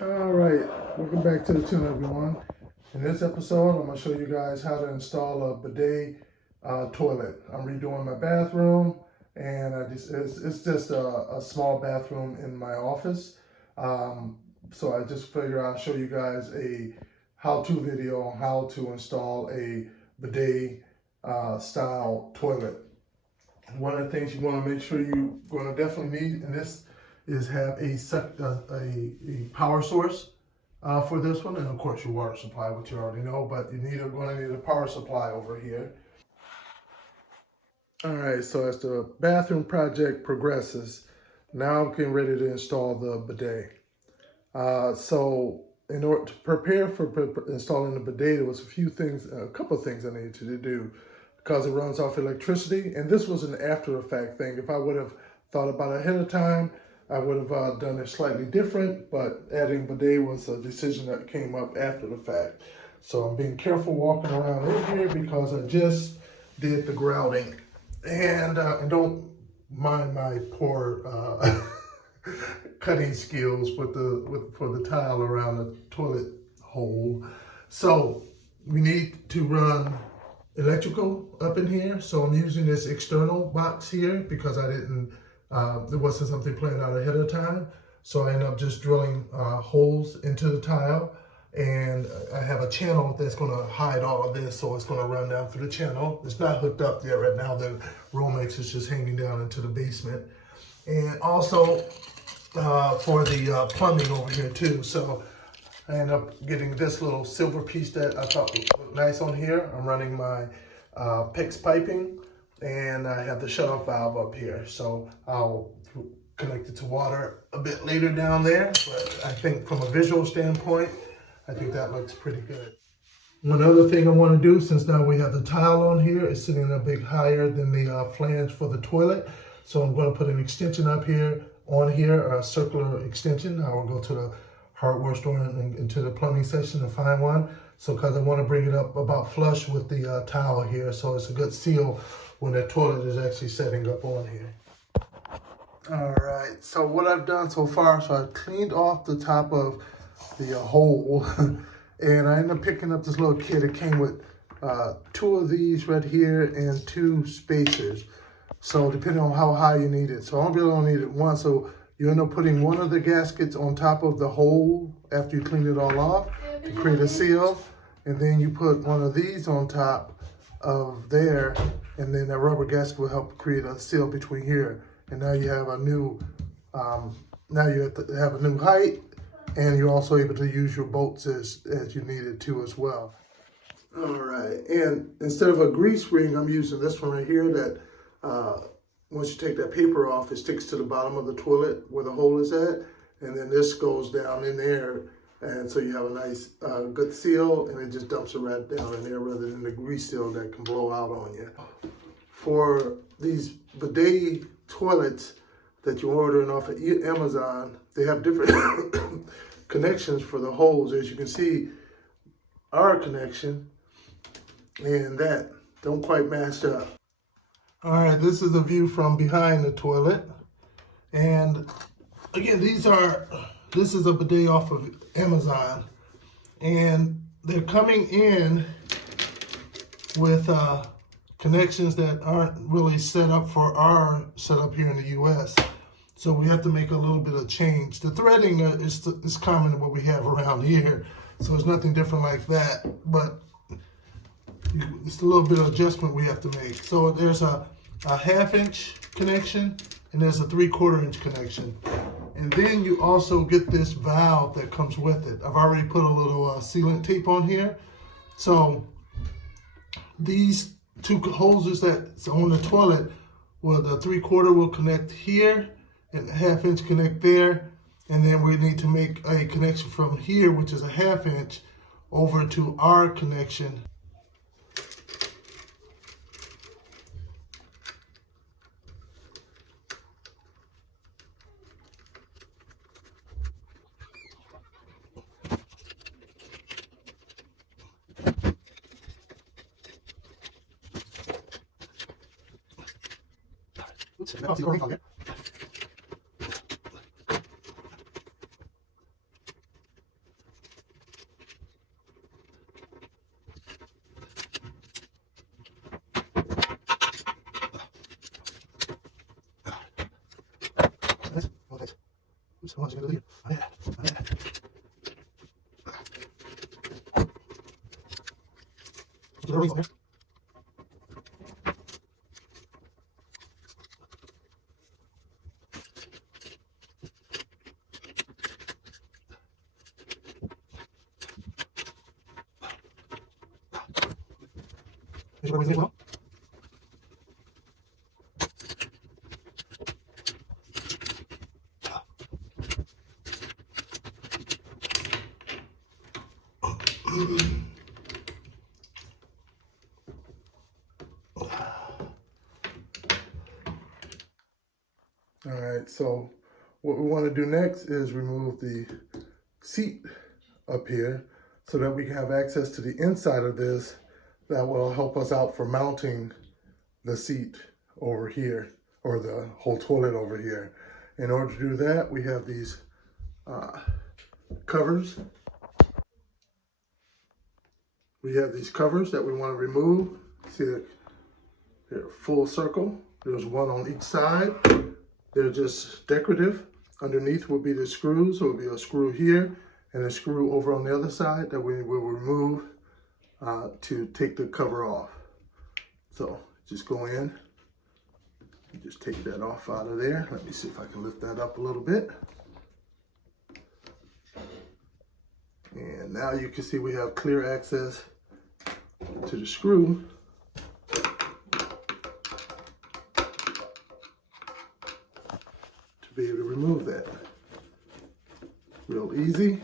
All right, welcome back to the channel, everyone. In this episode, I'm going to show you guys how to install a bidet toilet. I'm redoing my bathroom, and it's just a small bathroom in my office. So I just figured I'll show you guys a how-to video on how to install a bidet style toilet. One of the things you want to make sure you're going to definitely need in this is have a power source for this one, and of course your water supply, which you already know, but going to need a power supply over here. All right, so as the bathroom project progresses, now I'm getting ready to install the bidet. So in order to prepare for installing the bidet, there was a couple of things I needed to do because it runs off electricity, and this was an after effect thing. If I would have thought about it ahead of time, I would have done it slightly different, but adding bidet was a decision that came up after the fact. So I'm being careful walking around in here because I just did the grouting. And don't mind my poor cutting skills for the tile around the toilet hole. So we need to run electrical up in here. So I'm using this external box here because there wasn't something planned out ahead of time. So I end up just drilling holes into the tile, and I have a channel that's going to hide all of this, so it's going to run down through the channel. It's not hooked up yet right now. The Romex is just hanging down into the basement. And also for the plumbing over here too. So I end up getting this little silver piece that I thought looked nice on here. I'm running my PEX piping, and I have the shutoff valve up here. So I'll connect it to water a bit later down there. But I think from a visual standpoint, I think that looks pretty good. One other thing I want to do, since now we have the tile on here, it's sitting a bit higher than the flange for the toilet. So I'm going to put an extension up here, a circular extension. I will go to the hardware store and into the plumbing section and find one. So because I want to bring it up about flush with the tile here, so it's a good seal when the toilet is actually setting up on here. All right, so what I've done so far, so I cleaned off the top of the hole and I ended up picking up this little kit. It came with 2 of these right here and 2 spacers. So depending on how high you need it. So I really only needed one. So you end up putting one of the gaskets on top of the hole after you clean it all off to create a seal. And then you put one of these on top of there, and then that rubber gasket will help create a seal between here. And now you have a new, have a new height, and you're also able to use your bolts as you needed to as well. All right, and instead of a grease ring, I'm using this one right here that once you take that paper off, it sticks to the bottom of the toilet where the hole is at, and then this goes down in there, and so you have a nice good seal, and it just dumps it right down in there rather than the grease seal that can blow out on you. For these bidet toilets that you're ordering off of Amazon, they have different connections for the holes. As you can see, our connection and that don't quite match up. All right, this is a view from behind the toilet. And again, this is a bidet off of Amazon. And they're coming in with connections that aren't really set up for our setup here in the US. So we have to make a little bit of change. The threading is common to what we have around here. So it's nothing different like that, but it's a little bit of adjustment we have to make. So there's a 1/2 inch connection, and there's a 3/4 inch connection. And then you also get this valve that comes with it. I've already put a little sealant tape on here. So these 2 hoses that's on the toilet, well, the 3/4 will connect here, and the 1/2 inch connect there. And then we need to make a connection from here, which is a 1/2 inch, over to our connection. All right, so what we want to do next is remove the seat up here so that we can have access to the inside of this. That will help us out for mounting the seat over here, or the whole toilet over here. In order to do that, we have these covers. We have these covers that we want to remove. See that they're full circle. There's one on each side. They're just decorative. Underneath will be the screws, so it'll be a screw here and a screw over on the other side that we will remove to take the cover off. So just go in, just take that off out of there. Let me see if I can lift that up a little bit. And now you can see we have clear access to the screw. Be able to remove that. Real easy.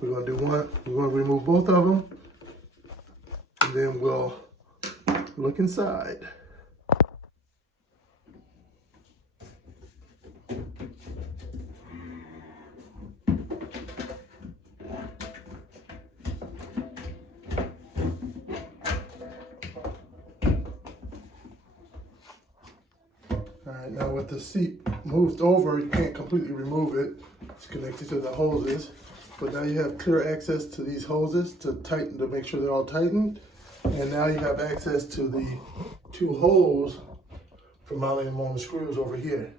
We're gonna do one, we're gonna remove both of them, and then we'll look inside. All right, now with the seat moved over, you can't completely remove it. It's connected to the hoses, but now you have clear access to these hoses to tighten, to make sure they're all tightened. And now you have access to the two holes for mounting them on the screws over here.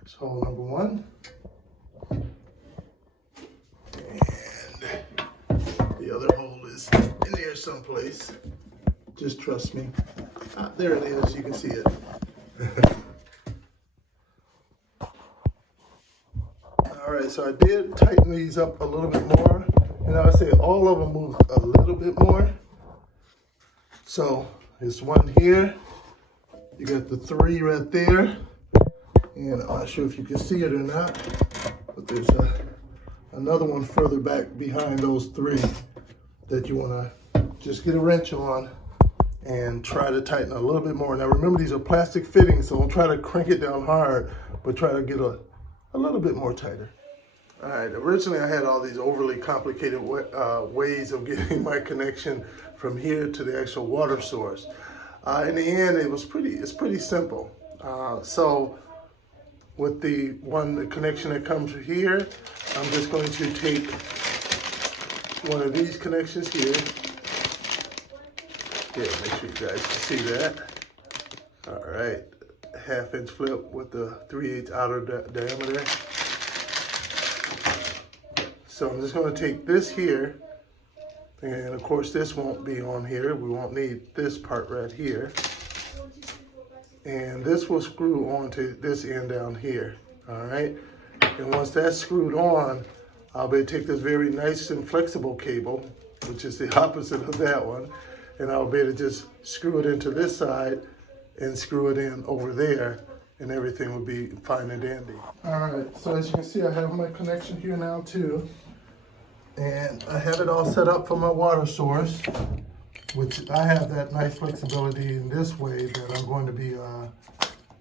That's hole number one. The other hole is in there someplace. Just trust me. There it is, you can see it. All right, so I did tighten these up a little bit more. And I would say all of them move a little bit more. So there's one here. You got the three right there. And I'm not sure if you can see it or not, but there's another one further back behind those three that you want to just get a wrench on and try to tighten a little bit more. Now remember, these are plastic fittings, so don't try to crank it down hard, but try to get a little bit more tighter. All right, originally I had all these overly complicated ways of getting my connection from here to the actual water source. In the end, it's pretty simple. So with the connection that comes here, I'm just going to take one of these connections here. Yeah, make sure you guys can see that. All right, 1/2-inch flip with the 3/8 outer diameter. So I'm just going to take this here, and of course this won't be on here. We won't need this part right here. And this will screw onto this end down here, all right? And once that's screwed on, I'll be able to take this very nice and flexible cable, which is the opposite of that one, and I'll be able to just screw it into this side and screw it in over there, and everything will be fine and dandy. All right, so as you can see, I have my connection here now too, and I have it all set up for my water source, which I have that nice flexibility in this way that I'm going to be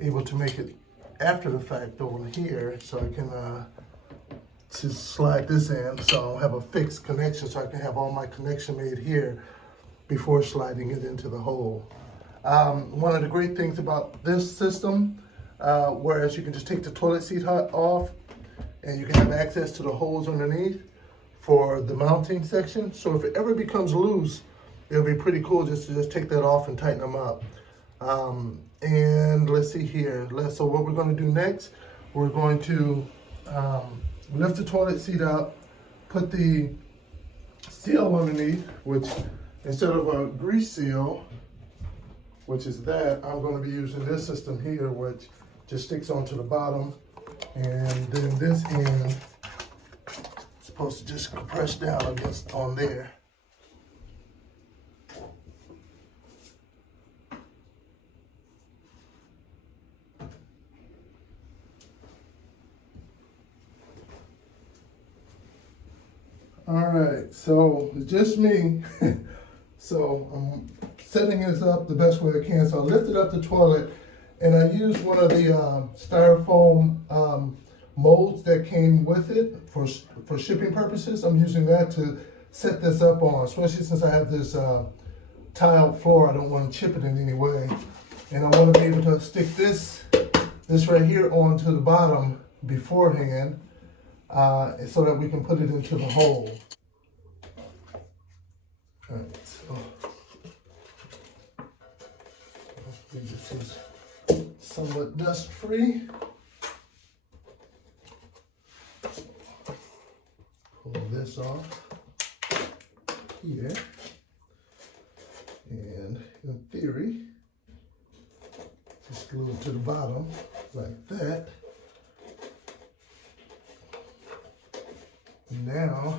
able to make it after the fact over here, so I can just slide this in, so I'll have a fixed connection, so I can have all my connection made here before sliding it into the hole. One of the great things about this system, whereas you can just take the toilet seat off and you can have access to the holes underneath for the mounting section. So if it ever becomes loose, it'll be pretty cool just to take that off and tighten them up. And let's see here. So what we're going to do next, we're going to lift the toilet seat up, put the seal underneath, which instead of a grease seal, which is that, I'm going to be using this system here, which just sticks onto the bottom. And then this end is supposed to just compress down against on there. All right, so it's just me. So I'm setting this up the best way I can. So I lifted up the toilet and I used one of the styrofoam molds that came with it for shipping purposes. I'm using that to set this up on, especially since I have this tiled floor. I don't want to chip it in any way. And I want to be able to stick this right here onto the bottom beforehand, so that we can put it into the hole. All right, so hopefully this is somewhat dust free. Pull this off here, and in theory, just glue it to the bottom like that. Now,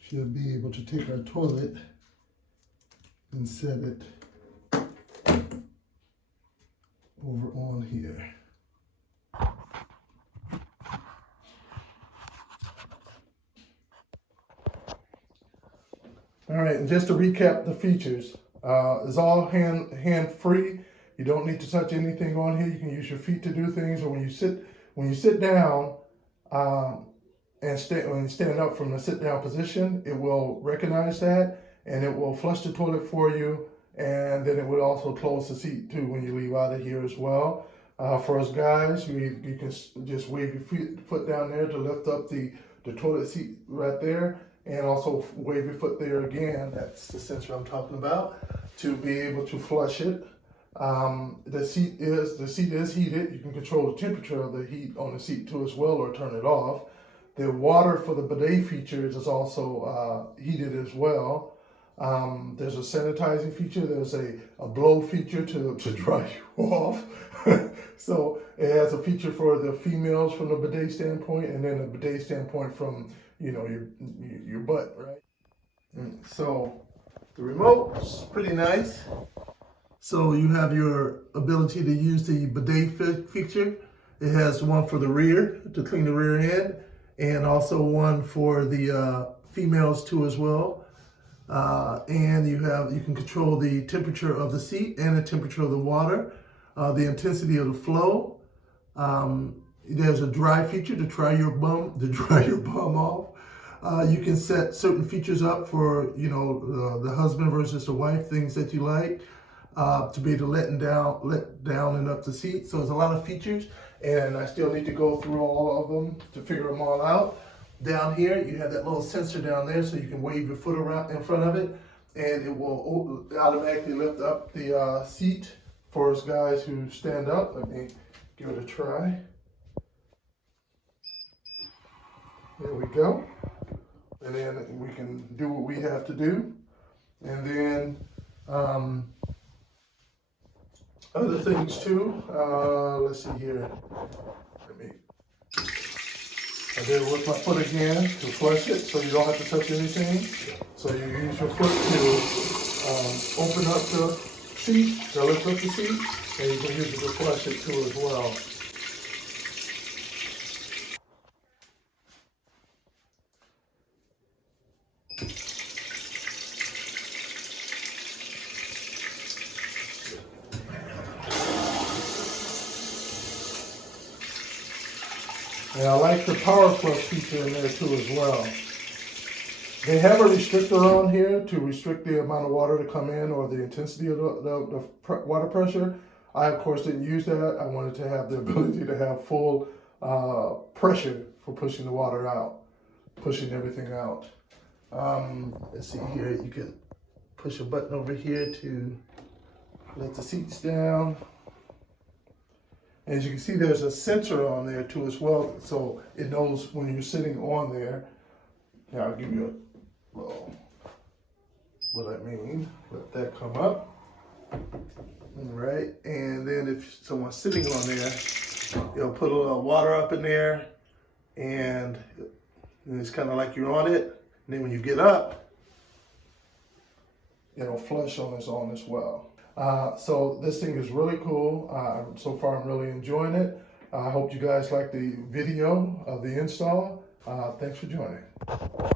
should be able to take our toilet and set it over on here. All right, and just to recap the features, it's all hand free. You don't need to touch anything on here. You can use your feet to do things, or when you sit down, when you stand up from the sit down position, it will recognize that and it will flush the toilet for you, and then it will also close the seat too when you leave out of here as well. For us guys, you can just wave your foot down there to lift up the toilet seat right there, and also wave your foot there again. That's the sensor I'm talking about, to be able to flush it. The seat is heated. You can control the temperature of the heat on the seat too as well, or turn it off. The water for the bidet features is also heated as well. There's a sanitizing feature. There's a blow feature to dry you off. So it has a feature for the females from the bidet standpoint, and then a bidet standpoint from, you know, your butt, right? And so the remote's pretty nice. So you have your ability to use the bidet feature. It has one for the rear to clean the rear end, and also one for the females too as well. And you can control the temperature of the seat and the temperature of the water, the intensity of the flow. There's a dry feature to dry your bum off. You can set certain features up for, you know, the husband versus the wife, things that you like, to be able to let down and up the seat. So there's a lot of features, and I still need to go through all of them to figure them all out. Down here, you have that little sensor down there, so you can wave your foot around in front of it, and it will automatically lift up the seat for us guys who stand up. Let me give it a try. There we go. And then we can do what we have to do. And then other things too. Let's see here. I did it with my foot again to flush it, so you don't have to touch anything. So you use your foot to open up the seat, to lift up the seat, and you can use it to flush it too as well. And I like the power flush feature in there too as well. They have a restrictor on here to restrict the amount of water to come in, or the intensity of the water pressure. I, of course, didn't use that. I wanted to have the ability to have full pressure for pushing the water out, pushing everything out. Let's see here, you can push a button over here to let the seats down. As you can see, there's a sensor on there too as well, so it knows when you're sitting on there. Now I'll give you a little, what I mean. Let that come up. All right, and then if someone's sitting on there, it'll put a little water up in there, and it's kind of like you're on it. And then when you get up, it'll flush on its own as well. So this thing is really cool. So far I'm really enjoying it. I hope you guys like the video of the install. Thanks for joining.